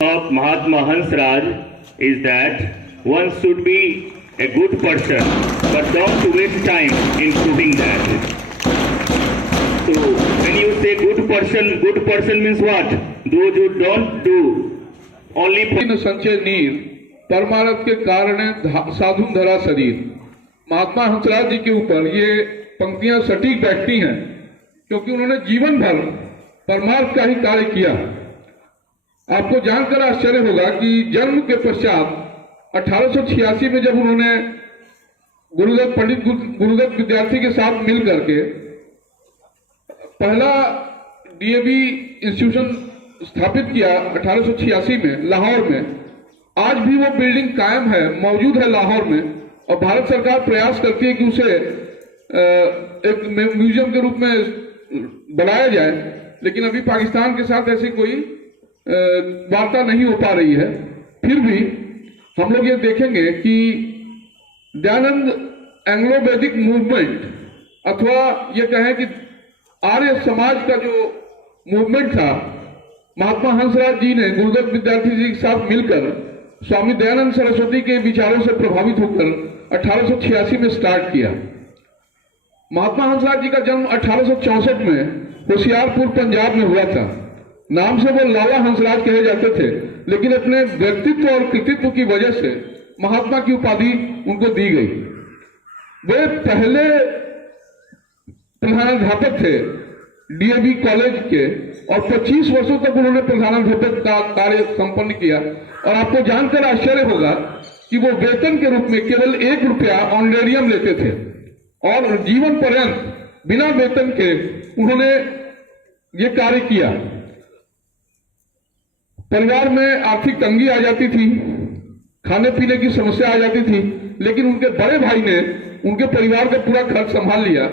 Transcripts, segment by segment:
of Mahatma Hansraj is that one should be a good person, but don't waste time in proving that. So when you say good person means what? Those who don't do only संचय नीर परमारथ के कारण साधुन धरा शरीर। महात्मा हंसराज जी के ऊपर ये पंक्तियां सटीक बैठती हैं क्योंकि उन्होंने जीवन भर परमार्थ का ही कार्य किया। आपको जानकर आश्चर्य होगा कि जन्म के पश्चात 1886 में जब उन्होंने पंडित गुरुदत्त विद्यार्थी के साथ मिल करके पहला डीएवी इंस्टीट्यूशन स्थापित किया 1886 में लाहौर में, आज भी वो बिल्डिंग कायम है, मौजूद है लाहौर में, और भारत सरकार प्रयास करती है कि उसे एक म्यूजियम के रूप में बनाया जाए, लेकिन अभी पाकिस्तान के साथ ऐसी कोई वार्ता नहीं हो पा रही है। फिर भी हम लोग ये देखेंगे कि दयानंद एंग्लो वैदिक मूवमेंट अथवा ये कहें कि आर्य समाज का जो मूवमेंट था, महात्मा हंसराज जी ने गुरुदत्त विद्यार्थी जी के साथ मिलकर स्वामी दयानंद सरस्वती के विचारों से प्रभावित होकर 1886 में स्टार्ट किया। महात्मा हंसराज जी का जन्म 1864 में होशियारपुर पंजाब में हुआ था। नाम से वो लाला हंसराज कहे जाते थे, लेकिन अपने व्यक्तित्व और कृतित्व की वजह से महात्मा की उपाधि उनको दी गई। वे पहले प्रधानाध्यापक थे डीएवी कॉलेज के और 25 वर्षों तक उन्होंने प्रधानाध्यापक का कार्य संपन्न किया। और आपको जानकर आश्चर्य होगा कि वो वेतन के रूप में केवल 1 रुपया ऑनरेरियम लेते थे और जीवन पर्यंत बिना वेतन के उन्होंने ये कार्य किया। परिवार में आर्थिक तंगी आ जाती थी, खाने पीने की समस्या आ जाती थी, लेकिन उनके बड़े भाई ने उनके परिवार का पूरा खर्च संभाल लिया,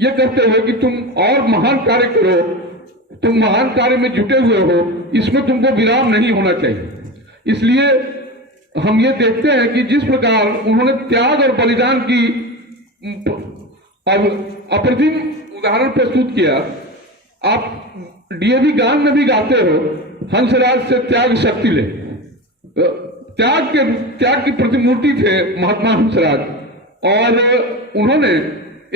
ये कहते हुए कि तुम और महान कार्य करो, तुम महान कार्य में जुटे हुए हो, इसमें तुमको विराम नहीं होना चाहिए। इसलिए हम ये देखते हैं कि जिस प्रकार उन्होंने त्याग और बलिदान की अप्रतिम उदाहरण प्रस्तुत किया। आप डीएवी गान में भी गाते हो, हंसराज से त्याग शक्ति ले। त्याग की प्रतिमूर्ति थे महात्मा हंसराज, और उन्होंने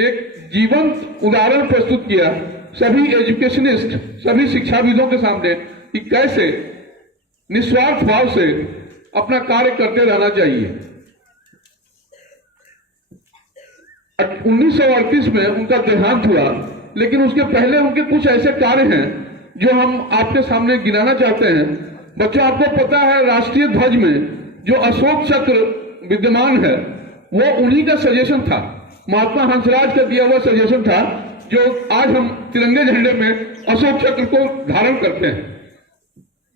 एक जीवंत उदाहरण प्रस्तुत किया सभी एजुकेशनिस्ट, सभी शिक्षाविदों के सामने कि कैसे निस्वार्थ भाव से अपना कार्य करते रहना चाहिए। 1938 में उनका देहांत हुआ, लेकिन उसके पहले उनके कुछ ऐसे कार्य हैं जो हम आपके सामने गिनाना चाहते हैं। बच्चों, आपको पता है राष्ट्रीय ध्वज में जो अशोक चक्र विद्यमान है वो उन्हीं का सजेशन था, महात्मा हंसराज का दिया हुआ सजेशन था, जो आज हम तिरंगे झंडे में अशोक चक्र को धारण करते हैं।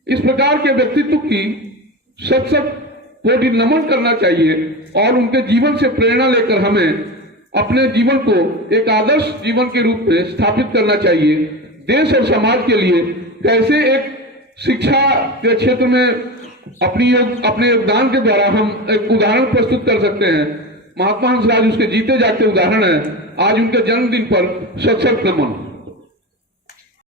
इस प्रकार के व्यक्तित्व की सत कोटि नमन करना चाहिए और उनके जीवन से प्रेरणा लेकर हमें अपने जीवन को एक आदर्श जीवन के रूप में स्थापित करना चाहिए। देश और समाज के लिए कैसे एक शिक्षा के क्षेत्र में अपने योगदान के द्वारा हम एक उदाहरण प्रस्तुत कर सकते हैं। महात्मा हंसराज उसके जीते जागते उदाहरण है। आज उनके जन्मदिन पर सत नमन।